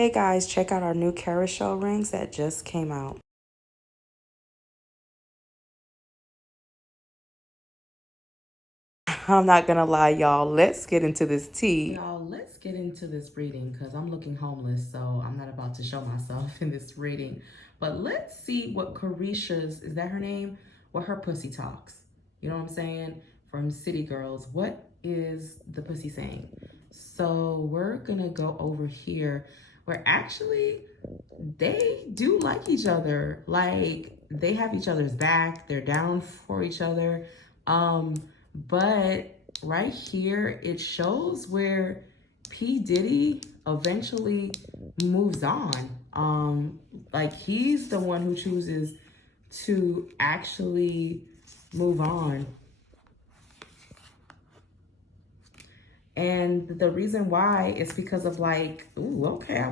Hey guys, check out our new carousel rings that just came out. I'm not gonna lie, y'all. Let's get into this tea. Y'all, let's get into this reading because I'm looking homeless, so I'm not about to show myself in this reading. But let's see what Carisha's, is that her name? What her pussy talks. You know what I'm saying? From City Girls. What is the pussy saying? So we're gonna go over here where actually they do like each other. Like they have each other's back. They're down for each other. But right here, it shows where P. Diddy eventually moves on. Like he's the one who chooses to actually move on. And the reason why is because of like, ooh, okay,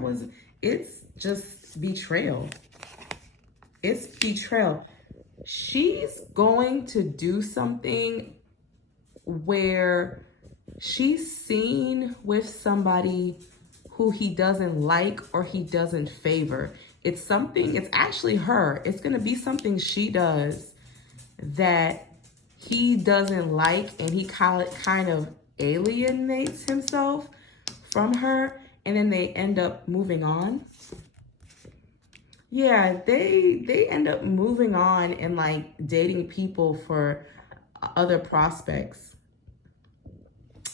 it's just betrayal. It's betrayal. She's going to do something where she's seen with somebody who he doesn't like or he doesn't favor. It's actually her. It's going to be something she does that he doesn't like, and he kind of alienates himself from her, and then they end up moving on. Yeah, they end up moving on and like dating people for other prospects.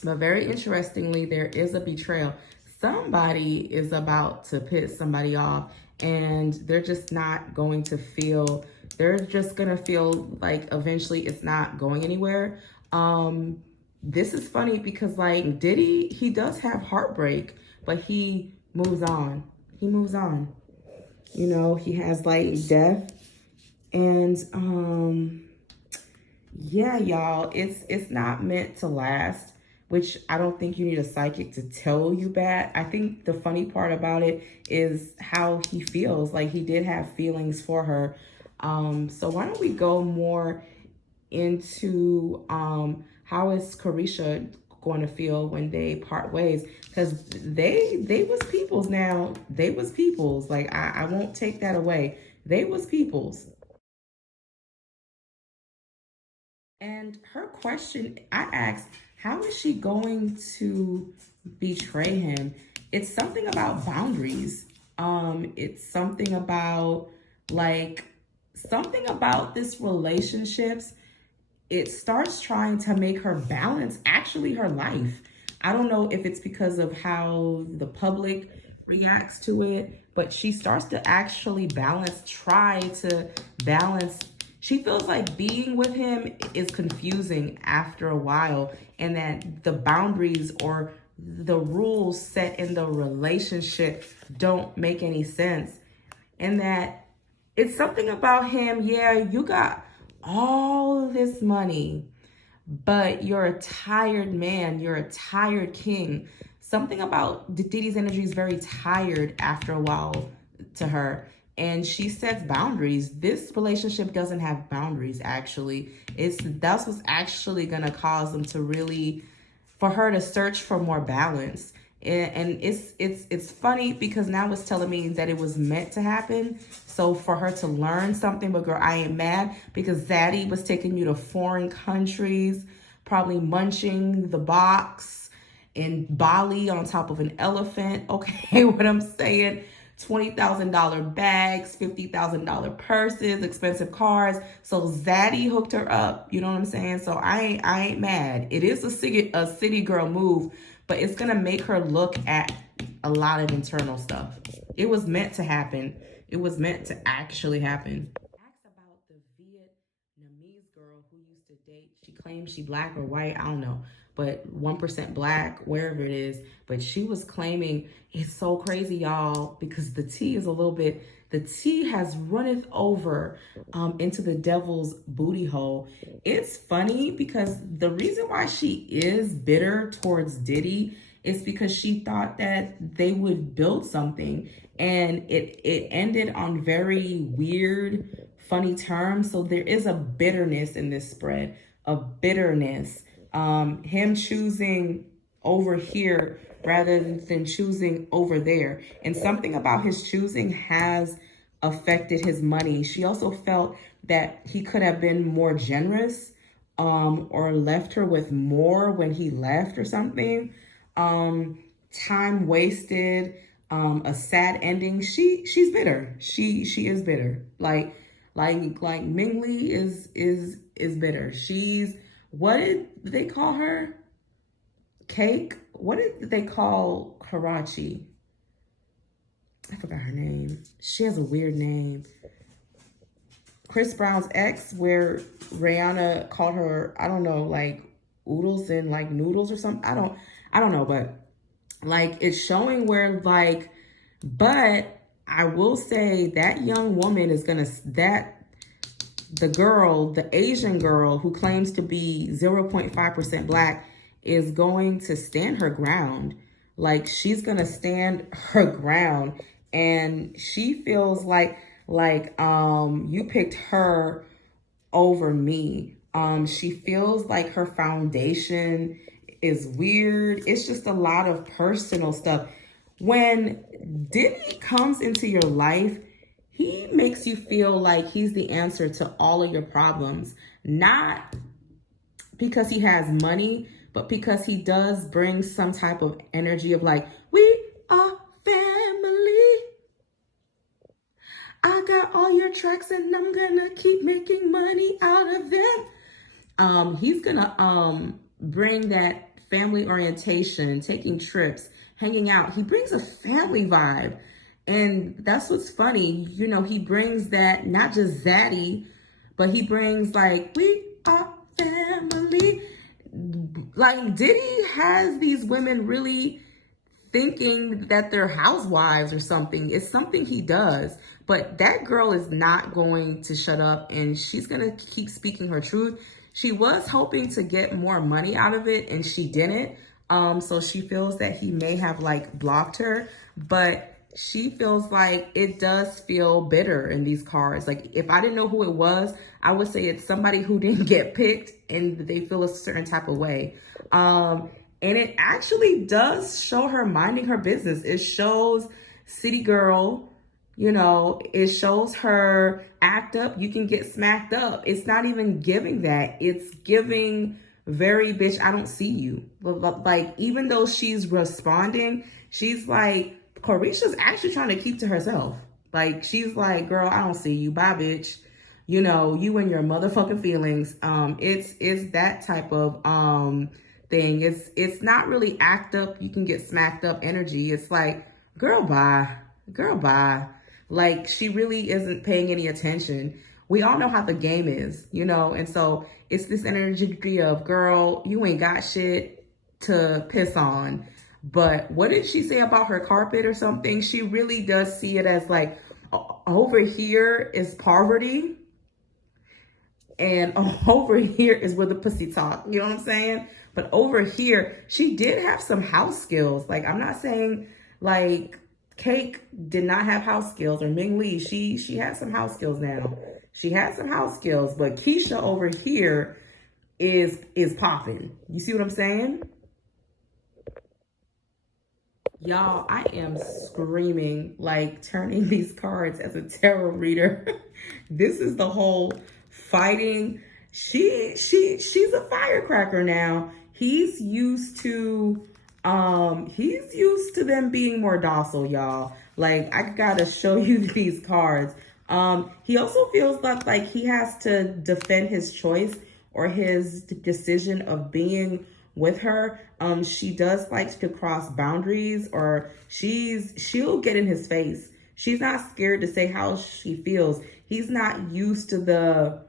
But very interestingly, there is a betrayal. Somebody is about to piss somebody off, and they're just not going to feel, they're just going to feel like eventually it's not going anywhere. This is funny because like Diddy, he does have heartbreak, but he moves on. He moves on. You know, he has like death. And yeah, y'all, it's not meant to last, which I don't think you need a psychic to tell you that. I think the funny part about it is how he feels. Like he did have feelings for her. So why don't we go more into how is Carisha going to feel when they part ways? Because they was peoples now. They was peoples. Like I won't take that away. They was peoples. And her question, I asked, how is she going to betray him? It's something about boundaries. It's something about like something about this relationships. It starts trying to make her balance actually her life. I don't know if it's because of how the public reacts to it, but she starts to actually try to balance. She feels like being with him is confusing after a while, and that the boundaries or the rules set in the relationship don't make any sense. And that it's something about him, yeah, you got all this money, but you're a tired man, you're a tired king. Something about Diddy's energy is very tired after a while to her. And she sets boundaries. This relationship doesn't have boundaries, actually. That's what's actually gonna cause them to really, for her to search for more balance. And it's funny because now it's telling me that it was meant to happen. So for her to learn something, but girl, I ain't mad because Zaddy was taking you to foreign countries, probably munching the box in Bali on top of an elephant. Okay, what I'm saying? $20,000 bags, $50,000 purses, expensive cars. So Zaddy hooked her up. You know what I'm saying? So I ain't mad. It is a city girl move, but it's gonna make her look at a lot of internal stuff. It was meant to happen. It was meant to actually happen. Asked about the Vietnamese girl who used to date. She claims she black or white. I don't know, but 1% black, wherever it is. But she was claiming, it's so crazy, y'all, because the tea is a little bit, the tea has runneth over into the devil's booty hole. It's funny because the reason why she is bitter towards Diddy is because she thought that they would build something, and it ended on very weird, funny terms. So there is a bitterness in this spread, a bitterness. Him choosing over here rather than choosing over there. And something about his choosing has affected his money. She also felt that he could have been more generous, or left her with more when he left or something. Time wasted, a sad ending. She's bitter. She is bitter. Like Ming Lee is bitter. She's, what did they call her? Cake? What did they call Karachi? I forgot her name. She has a weird name. Chris Brown's ex, where Rihanna called her, I don't know, like oodles and like noodles or something. I don't know, but like it's showing where like, but I will say that young woman is gonna, that the girl, the Asian girl who claims to be 0.5% black is going to stand her ground. Like she's gonna stand her ground, and she feels like you picked her over me. She feels like her foundation is weird. It's just a lot of personal stuff. When Diddy comes into your life, he makes you feel like he's the answer to all of your problems. Not because he has money, but because he does bring some type of energy of like, we are family. I got all your tracks and I'm gonna keep making money out of them. He's gonna bring that family orientation, taking trips, hanging out. He brings a family vibe. And that's what's funny. You know, he brings that, not just zaddy, but he brings like, we are family. Like Diddy has these women really thinking that they're housewives or something. It's something he does. But that girl is not going to shut up, and she's going to keep speaking her truth. She was hoping to get more money out of it, and she didn't. So she feels that he may have like blocked her, but she feels like it does feel bitter in these cards. Like if I didn't know who it was, I would say it's somebody who didn't get picked and they feel a certain type of way. And it actually does show her minding her business. It shows city girl, you know, it shows her act up. You can get smacked up. It's not even giving that. It's giving very bitch, I don't see you. Like, even though she's responding, she's like, Carisha's actually trying to keep to herself. Like, she's like, girl, I don't see you. Bye, bitch. You know, you and your motherfucking feelings. It's that type of thing. It's not really act up, you can get smacked up energy. It's like, girl, bye. Girl, bye. Like, she really isn't paying any attention. We all know how the game is, you know? And so it's this energy of, girl, you ain't got shit to piss on. But what did she say about her carpet or something? She really does see it as like, over here is poverty, and over here is where the pussy talk. You know what I'm saying? But over here, she did have some house skills. Like, I'm not saying like Cake did not have house skills, or Ming Lee. She had some house skills now. She had some house skills, but Keisha over here is popping. You see what I'm saying? Y'all, I am screaming, like turning these cards as a tarot reader. This is the whole fighting. She's a firecracker now. He's used to them being more docile, y'all. Like, I gotta show you these cards. He also feels like he has to defend his choice or his decision of being with her. She does like to cross boundaries, or she'll get in his face. She's not scared to say how she feels. He's not used to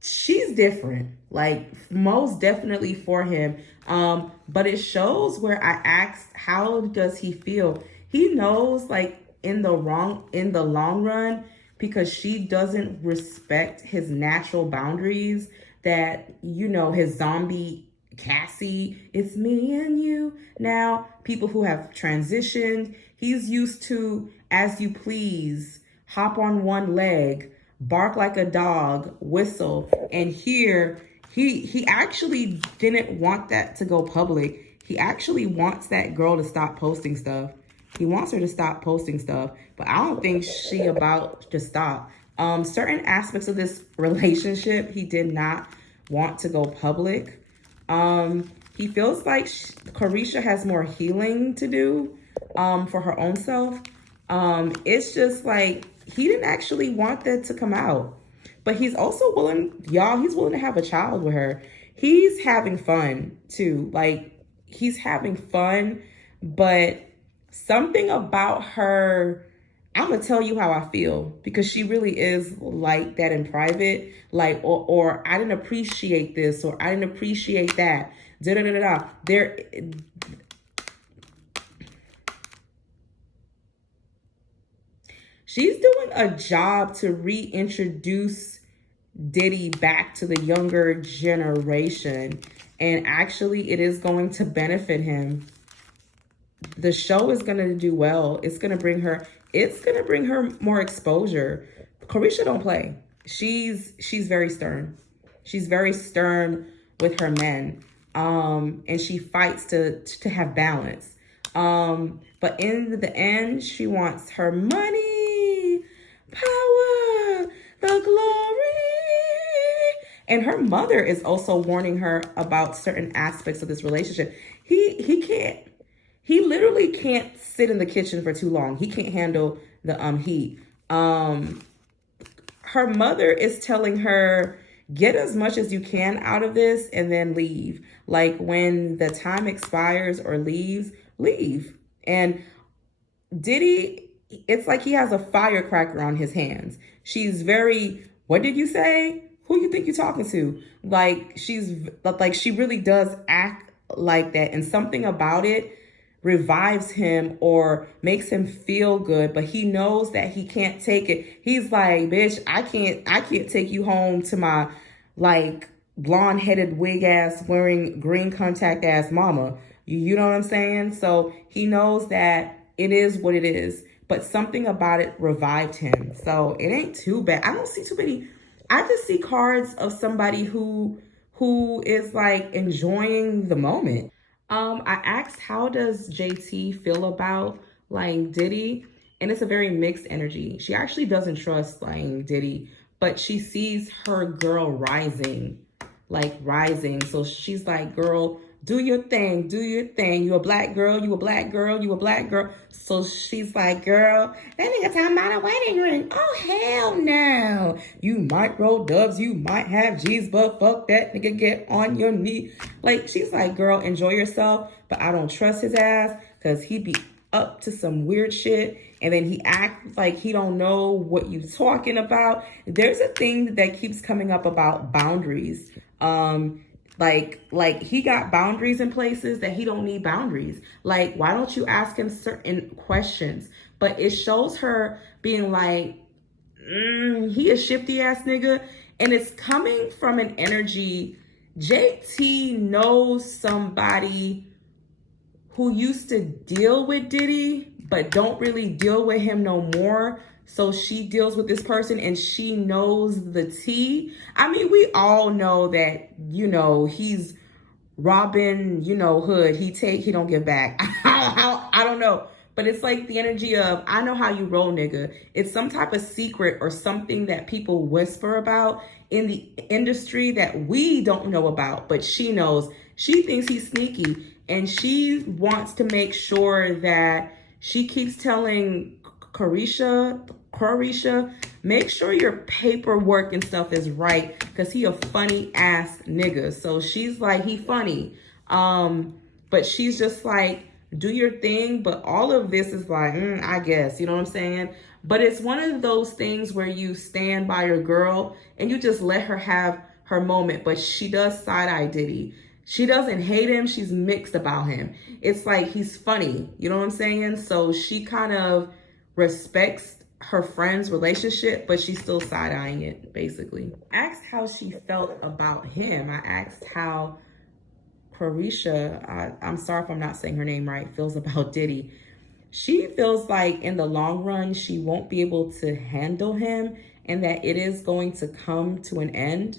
she's different, like most definitely for him. But it shows where I asked, how does he feel? He knows, like, in the long run, because she doesn't respect his natural boundaries, that, you know, his zombie Cassie, it's me and you now, people who have transitioned. He's used to, as you please, hop on one leg, bark like a dog, whistle. And here, he actually didn't want that to go public. He actually wants that girl to stop posting stuff. He wants her to stop posting stuff, but I don't think she about to stop. Certain aspects of this relationship, he did not want to go public. He feels like Carisha has more healing to do for her own self. It's just like he didn't actually want that to come out. But he's also willing, y'all, he's willing to have a child with her. He's having fun too. Like, he's having fun, but something about her, I'm gonna tell you how I feel, because she really is like that in private. Like, or I didn't appreciate this, or I didn't appreciate that. Da da da da da. She's doing a job to reintroduce Diddy back to the younger generation. And actually, it is going to benefit him. The show is going to do well. It's going to bring her more exposure. Carisha don't play. She's very stern. She's very stern with her men. And she fights to have balance. But in the end, she wants her money, power, the glory. And her mother is also warning her about certain aspects of this relationship. He literally can't sit in the kitchen for too long. He can't handle the heat. Her mother is telling her, get as much as you can out of this and then leave. Like, when the time expires or leave. And Diddy, it's like he has a firecracker on his hands. She's very, what did you say? Who you think you're talking to? Like, she really does act like that. And something about it revives him or makes him feel good, but he knows that he can't take it. He's like, bitch, I can't take you home to my, like, blonde-headed wig ass wearing green contact ass mama. You know what I'm saying? So he knows that it is what it is, but something about it revived him. So it ain't too bad. I don't see too many. I just see cards of somebody who is like enjoying the moment. I asked, how does JT feel about like Diddy? And it's a very mixed energy. She actually doesn't trust like Diddy, but she sees her girl rising. So she's like, girl, do your thing, do your thing. You a black girl, you a black girl, you a black girl. So she's like, girl, that nigga talking about a wedding ring. Oh, hell no. You might roll dubs, you might have G's, but fuck that nigga, get on your knee. Like, she's like, girl, enjoy yourself, but I don't trust his ass because he be up to some weird shit. And then he acts like he don't know what you talking about. There's a thing that keeps coming up about boundaries. Like he got boundaries in places that he don't need boundaries. Like, why don't you ask him certain questions? But it shows her being like, he a shifty ass nigga. And it's coming from an energy. JT knows somebody who used to deal with Diddy, but don't really deal with him no more. So she deals with this person and she knows the tea. I mean, we all know that, you know, he's Robin, you know, Hood. He don't give back. I don't know. But it's like the energy of, I know how you roll, nigga. It's some type of secret or something that people whisper about in the industry that we don't know about, but she knows. She thinks he's sneaky and she wants to make sure that she keeps telling Carisha, make sure your paperwork and stuff is right, because he a funny ass nigga. So she's like, he funny. But she's just like, do your thing. But all of this is like, I guess, you know what I'm saying? But it's one of those things where you stand by your girl and you just let her have her moment. But she does side-eye Diddy. She doesn't hate him. She's mixed about him. It's like, he's funny. You know what I'm saying? So she kind of respects her friend's relationship, but she's still side-eyeing it, basically. I asked how she felt about him. I asked how Carisha, I'm sorry if I'm not saying her name right, feels about Diddy. She feels like in the long run, she won't be able to handle him and that it is going to come to an end.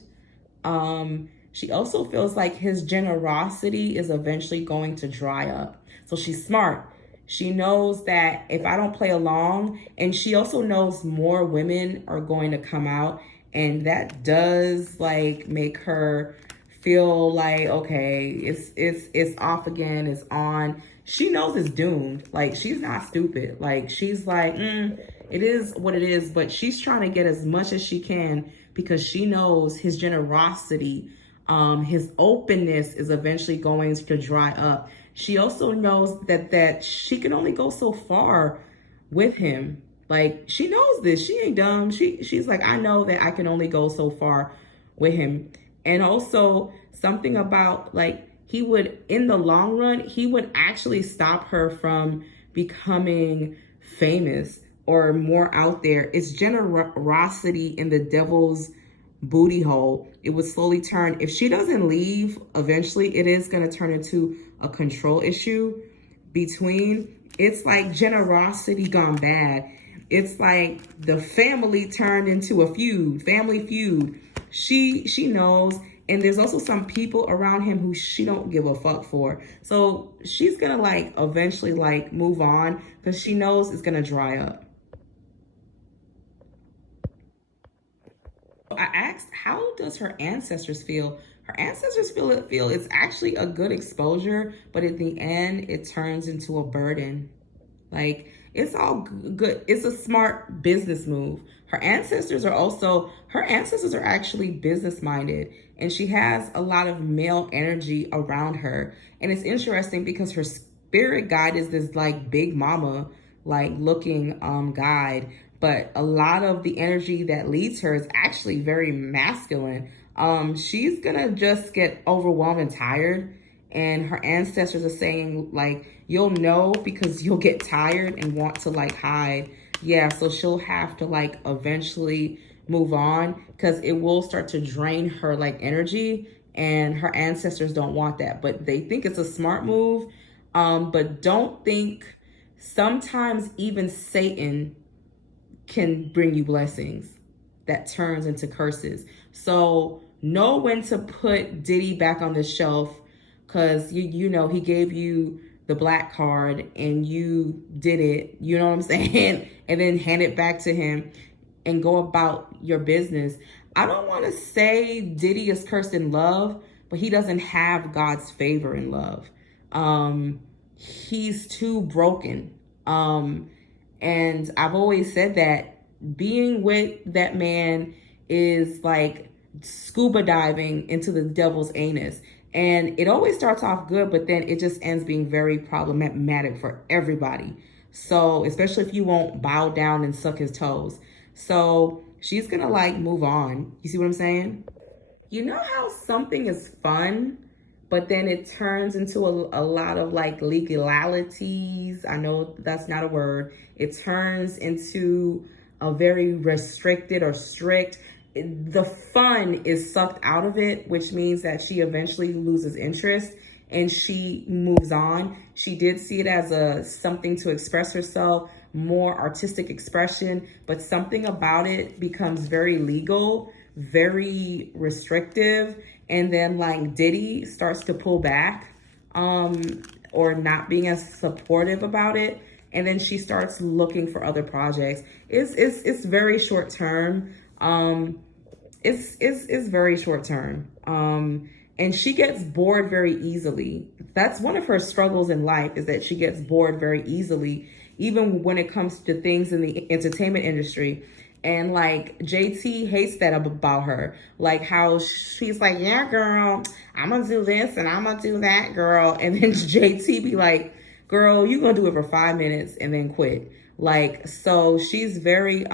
She also feels like his generosity is eventually going to dry up. So she's smart. She knows that if I don't play along, and she also knows more women are going to come out, and that does like make her feel like, okay, it's off again, it's on. She knows it's doomed. Like, she's not stupid. Like, she's like, it is what it is, but she's trying to get as much as she can because she knows his generosity, his openness is eventually going to dry up. She also knows that she can only go so far with him. Like, she knows this. She ain't dumb. She's like, I know that I can only go so far with him. And also something about like he would, in the long run, he would actually stop her from becoming famous or more out there. It's generosity in the devil's booty hole. It would slowly turn. If she doesn't leave, eventually it is going to turn into a control issue between. It's like generosity gone bad. It's like the family turned into a feud, family feud. She knows, and there's also some people around him who she don't give a fuck for. So she's gonna like eventually like move on because she knows it's gonna dry up. I asked, how does her ancestors feel? Her ancestors feel it's actually a good exposure, but at the end, it turns into a burden. Like, it's all good. It's a smart business move. Her ancestors are actually business minded, and she has a lot of male energy around her. And it's interesting because her spirit guide is this like big mama, like looking guide. But a lot of the energy that leads her is actually very masculine. She's gonna just get overwhelmed and tired, and her ancestors are saying like, you'll know because you'll get tired and want to like hide. Yeah, so she'll have to like eventually move on because it will start to drain her like energy, and her ancestors don't want that, but they think it's a smart move. But don't think, sometimes even Satan can bring you blessings that turns into curses. So know when to put Diddy back on the shelf, because you know he gave you the black card and you did it, you know what I'm saying? And then hand it back to him and go about your business. I don't want to say Diddy is cursed in love, but he doesn't have God's favor in love. He's too broken. And I've always said that being with that man is like scuba diving into the devil's anus. And it always starts off good, but then it just ends being very problematic for everybody. So, especially if you won't bow down and suck his toes. So she's gonna like move on. You see what I'm saying? You know how something is fun, but then it turns into a lot of like legalities. I know that's not a word. It turns into a very restricted or strict. The fun is sucked out of it, which means that she eventually loses interest and she moves on. She did see it as a something to express herself, more artistic expression, but something about it becomes very legal, very restrictive, and then like Diddy starts to pull back, or not being as supportive about it, and then she starts looking for other projects. It's very short term. It's very short term. And she gets bored very easily. That's one of her struggles in life, is that she gets bored very easily, even when it comes to things in the entertainment industry. And like JT hates that about her, like how she's like, yeah, girl, I'm gonna do this and I'm gonna do that, girl. And then JT be like, girl, you gonna do it for 5 minutes and then quit. Like, so she's very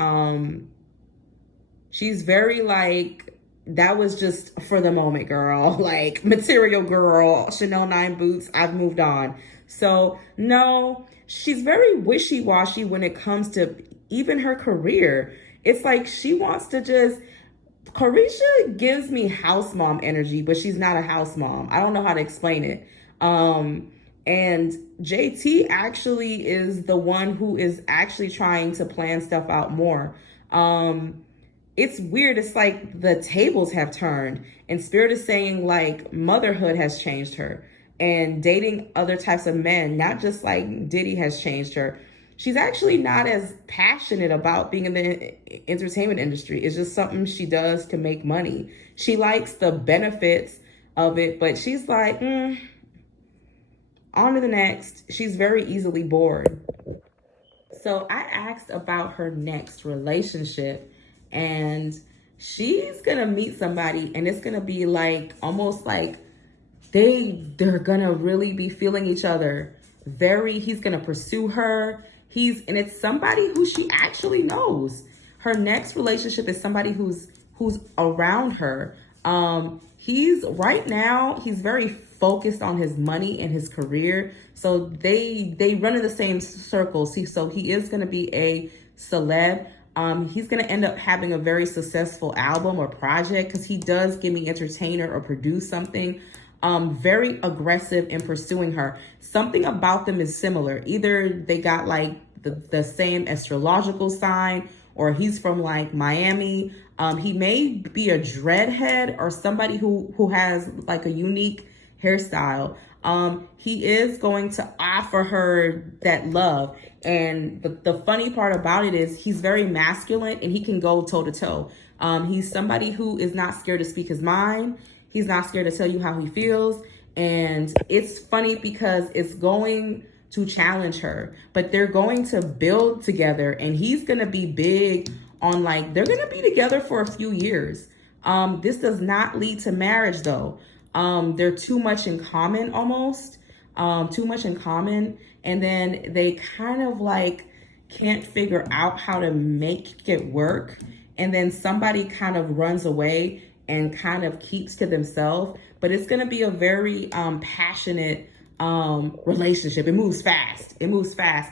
like, that was just for the moment, girl. Like, material girl, Chanel 9 boots, I've moved on. So no, she's very wishy-washy when it comes to even her career. It's like she wants to just, Carisha gives me house mom energy, but she's not a house mom. I don't know how to explain it. And JT actually is the one who is actually trying to plan stuff out more. it's weird. It's like the tables have turned, and Spirit is saying like motherhood has changed her, and dating other types of men, not just like Diddy, has changed her. She's actually not as passionate about being in the entertainment industry. It's just something she does to make money. She likes the benefits of it, but she's like, on to the next. She's very easily bored. So I asked about her next relationship, and she's gonna meet somebody, and it's gonna be like almost like they're gonna really be feeling each other. He's gonna pursue her. And it's somebody who she actually knows. Her next relationship is somebody who's around her. He's right now, he's very focused on his money and his career. So they run in the same circles. So he is gonna be a celeb. He's gonna end up having a very successful album or project because he does give me entertainer or produce something. Very aggressive in pursuing her. Something about them is similar. Either they got like the same astrological sign, or he's from like Miami. He may be a dreadhead or somebody who has like a unique hairstyle. He is going to offer her that love. And the funny part about it is he's very masculine and he can go toe to toe. He's somebody who is not scared to speak his mind. He's not scared to tell you how he feels. And it's funny because it's going to challenge her, but they're going to build together, and he's going to be big on like, they're going to be together for a few years. This does not lead to marriage though. They're too much in common almost, too much in common. And then they kind of like can't figure out how to make it work. And then somebody kind of runs away and kind of keeps to themselves, but it's going to be a very passionate relationship. It moves fast.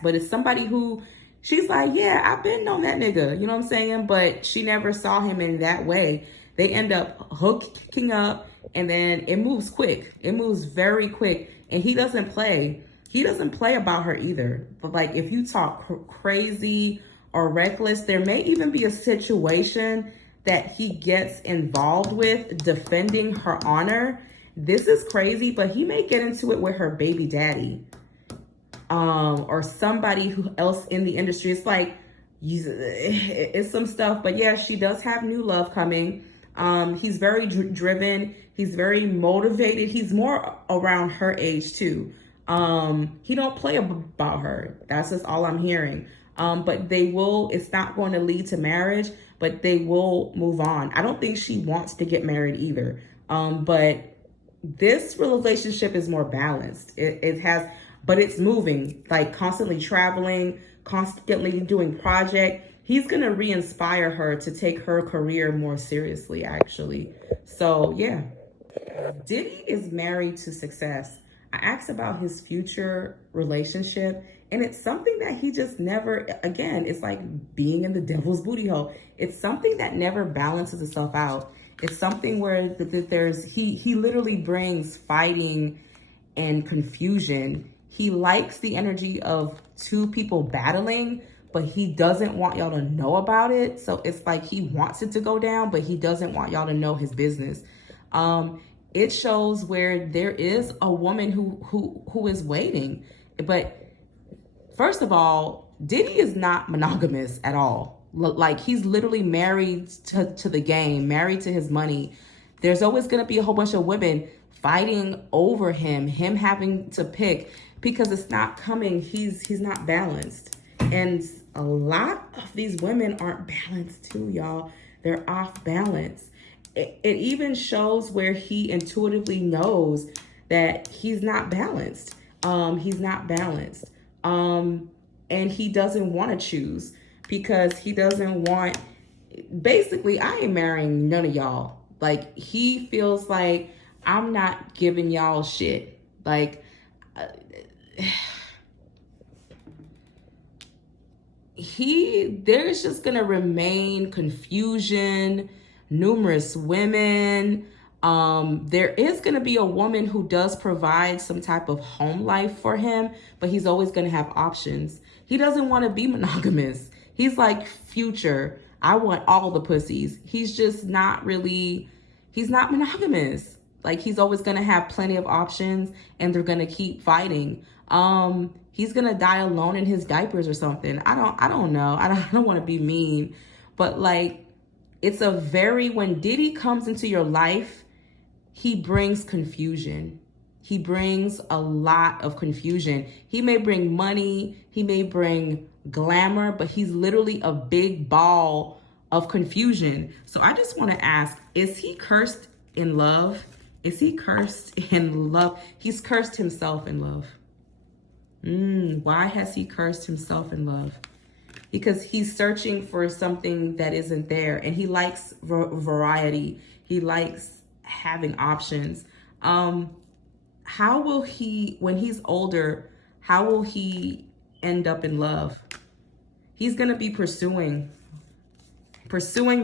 But it's somebody who she's like, yeah, I've been on that nigga. You know what I'm saying? But she never saw him in that way. They end up hooking up, and then it moves quick. It moves very quick. And he doesn't play about her either. But like, if you talk crazy or reckless, there may even be a situation that he gets involved with defending her honor. This is crazy, but he may get into it with her baby daddy, or somebody who else in the industry. It's like, it's some stuff, but yeah, she does have new love coming. He's very driven. He's very motivated. He's more around her age too. He don't play about her. That's just all I'm hearing. But it's not going to lead to marriage, but they will move on. I don't think she wants to get married either. But this relationship is more balanced. But it's moving, like constantly traveling, constantly doing project. He's going to re-inspire her to take her career more seriously, actually. So yeah, Diddy is married to success. I asked about his future relationship, and it's something that he just never, again, it's like being in the devil's booty hole. It's something that never balances itself out. It's something where he literally brings fighting and confusion. He likes the energy of two people battling, but he doesn't want y'all to know about it. So it's like he wants it to go down, but he doesn't want y'all to know his business. It shows where there is a woman who is waiting. But first of all, Diddy is not monogamous at all. Like, he's literally married to the game, married to his money. There's always going to be a whole bunch of women fighting over him having to pick, because it's not coming. He's not balanced. And a lot of these women aren't balanced too, y'all. They're off balance. It even shows where he intuitively knows that he's not balanced. He's not balanced. And he doesn't want to choose, because he doesn't want, basically, I ain't marrying none of y'all. Like, he feels like I'm not giving y'all shit. Like, there's just gonna remain confusion, numerous women. There is going to be a woman who does provide some type of home life for him, but he's always going to have options. He doesn't want to be monogamous. He's like Future. I want all the pussies. He's just not really, he's not monogamous. Like, he's always gonna have plenty of options and they're gonna keep fighting. He's gonna die alone in his diapers or something. I don't know. I don't want to be mean, but like, it's a very, when Diddy comes into your life, he brings confusion. He brings a lot of confusion. He may bring money, he may bring glamour, but he's literally a big ball of confusion. So I just want to ask, is he cursed in love? Is he cursed in love? He's cursed himself in love. Why has he cursed himself in love? Because he's searching for something that isn't there, and he likes variety. He likes having options. How will he, when he's older, how will he end up in love? He's going to be pursuing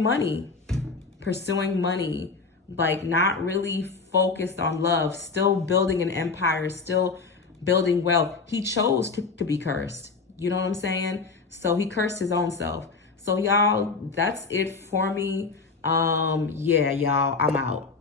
money, like not really focused on love, still building an empire, still building wealth. He chose to be cursed. You know what I'm saying? So he cursed his own self. So y'all, that's it for me. Yeah, y'all, I'm out.